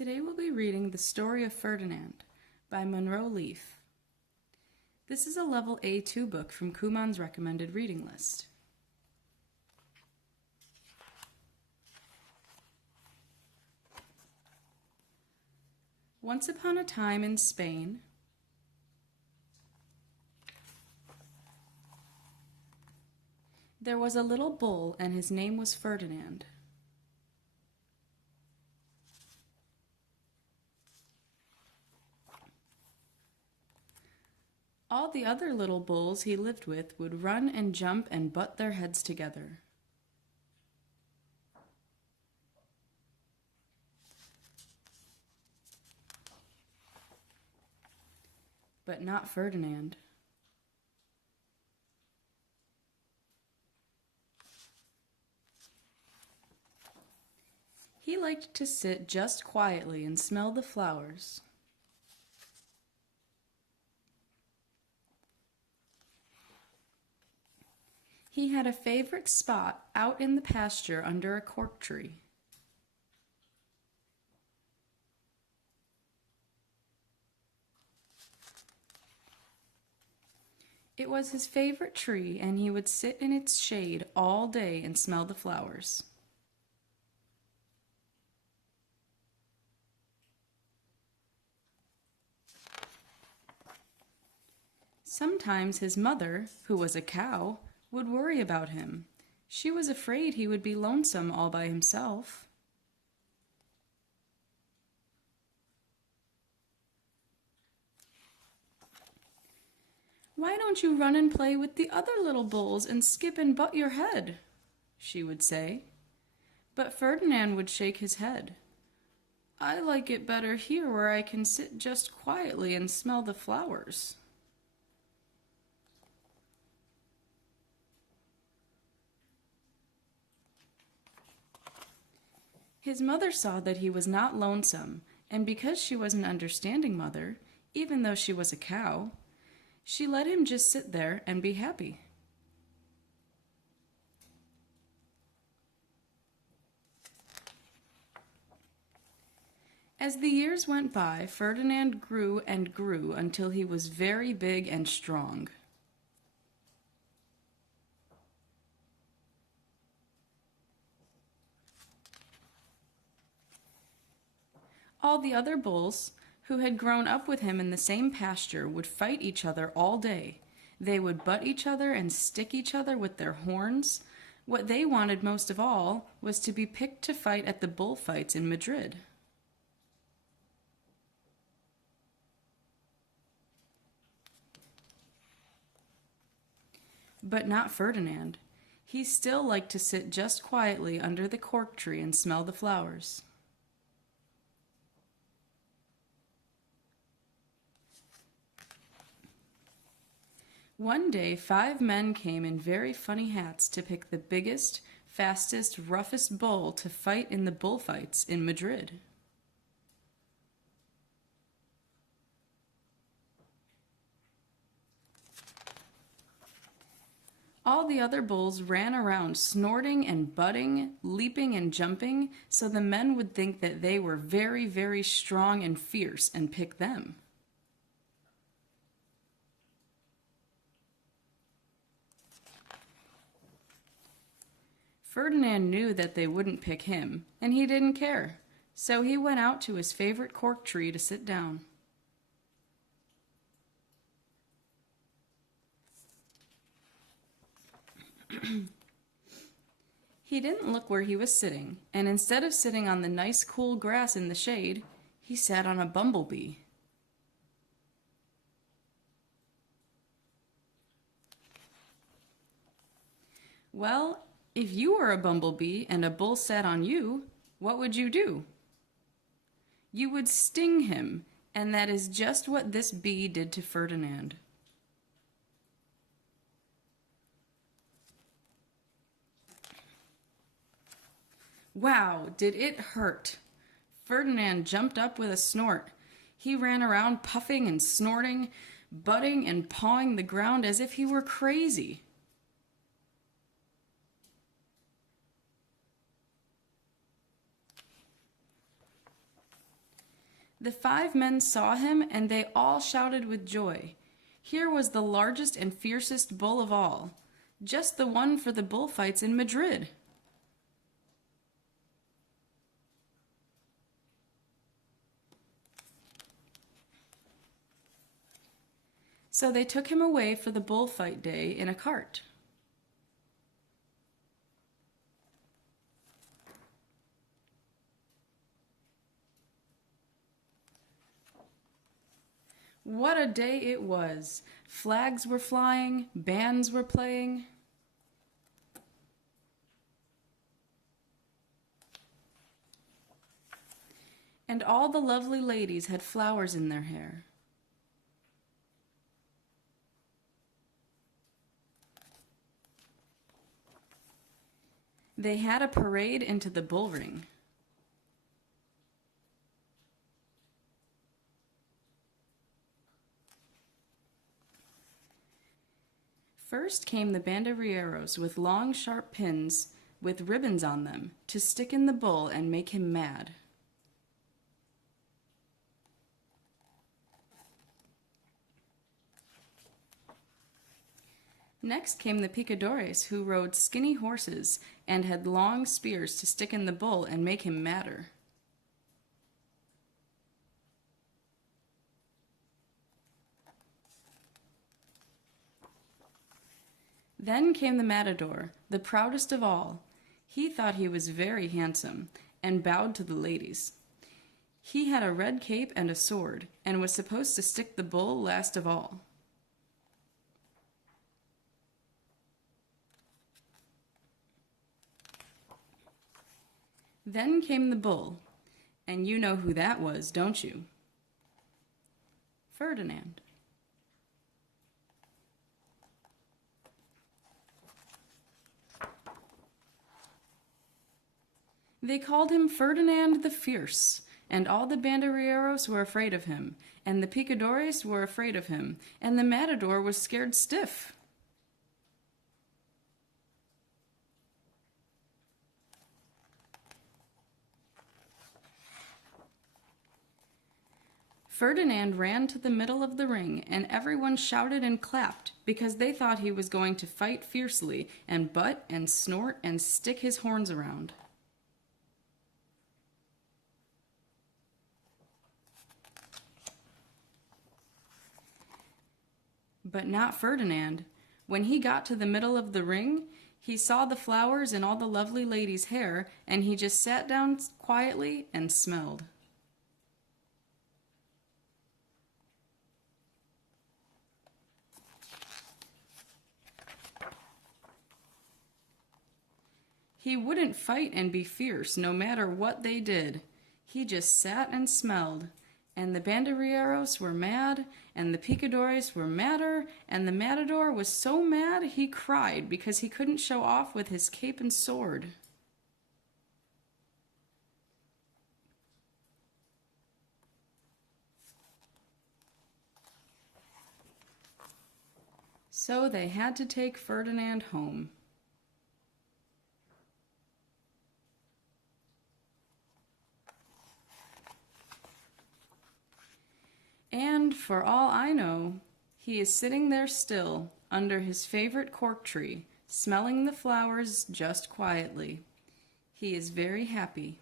Today we'll be reading The Story of Ferdinand by Munro Leaf. This is a Level AII book from Kumon's Recommended Reading List. Once upon a time in Spain, there was a little bull and his name was Ferdinand. All the other little bulls he lived with would run and jump and butt their heads together. But not Ferdinand. He liked to sit just quietly and smell the flowers. He had a favorite spot out in the pasture under a cork tree. It was his favorite tree, and he would sit in its shade all day and smell the flowers. Sometimes his mother, who was a cow, would worry about him. She was afraid he would be lonesome all by himself. "Why don't you run and play with the other little bulls and skip and butt your head?" she would say. But Ferdinand would shake his head. "I like it better here where I can sit just quietly and smell the flowers." His mother saw that he was not lonesome, and because she was an understanding mother, even though she was a cow, she let him just sit there and be happy. As the years went by, Ferdinand grew and grew until he was very big and strong. All the other bulls, who had grown up with him in the same pasture, would fight each other all day. They would butt each other and stick each other with their horns. What they wanted most of all was to be picked to fight at the bullfights in Madrid. But not Ferdinand. He still liked to sit just quietly under the cork tree and smell the flowers. One day, 5 men came in very funny hats to pick the biggest, fastest, roughest bull to fight in the bullfights in Madrid. All the other bulls ran around snorting and butting, leaping and jumping, so the men would think that they were very, very strong and fierce and pick them. Ferdinand knew that they wouldn't pick him, and he didn't care, so he went out to his favorite cork tree to sit down. He didn't look where he was sitting, and instead of sitting on the nice cool grass in the shade, he sat on a bumblebee. Well, if you were a bumblebee and a bull sat on you, what would you do? You would sting him, and that is just what this bee did to Ferdinand. Wow, did it hurt! Ferdinand jumped up with a snort. He ran around puffing and snorting, butting and pawing the ground as if he were crazy. The 5 men saw him, and they all shouted with joy. Here was the largest and fiercest bull of all, just the one for the bullfights in Madrid. So they took him away for the bullfight day in a cart. What a day it was! Flags were flying, bands were playing. And all the lovely ladies had flowers in their hair. They had a parade into the bullring. First came the banderilleros with long, sharp pins with ribbons on them to stick in the bull and make him mad. Next came the picadores, who rode skinny horses and had long spears to stick in the bull and make him madder. Then came the matador, the proudest of all. He thought he was very handsome, and bowed to the ladies. He had a red cape and a sword, and was supposed to stick the bull last of all. Then came the bull, and you know who that was, don't you? Ferdinand. They called him Ferdinand the Fierce, and all the banderilleros were afraid of him, and the picadores were afraid of him, and the matador was scared stiff. Ferdinand ran to the middle of the ring, and everyone shouted and clapped because they thought he was going to fight fiercely and butt and snort and stick his horns around. But not Ferdinand. When he got to the middle of the ring, he saw the flowers in all the lovely ladies' hair, and he just sat down quietly and smelled. He wouldn't fight and be fierce no matter what they did. He just sat and smelled. And the banderilleros were mad, and the picadores were madder, and the matador was so mad he cried because he couldn't show off with his cape and sword. So they had to take Ferdinand home. And for all I know, he is sitting there still, under his favorite cork tree, smelling the flowers just quietly. He is very happy.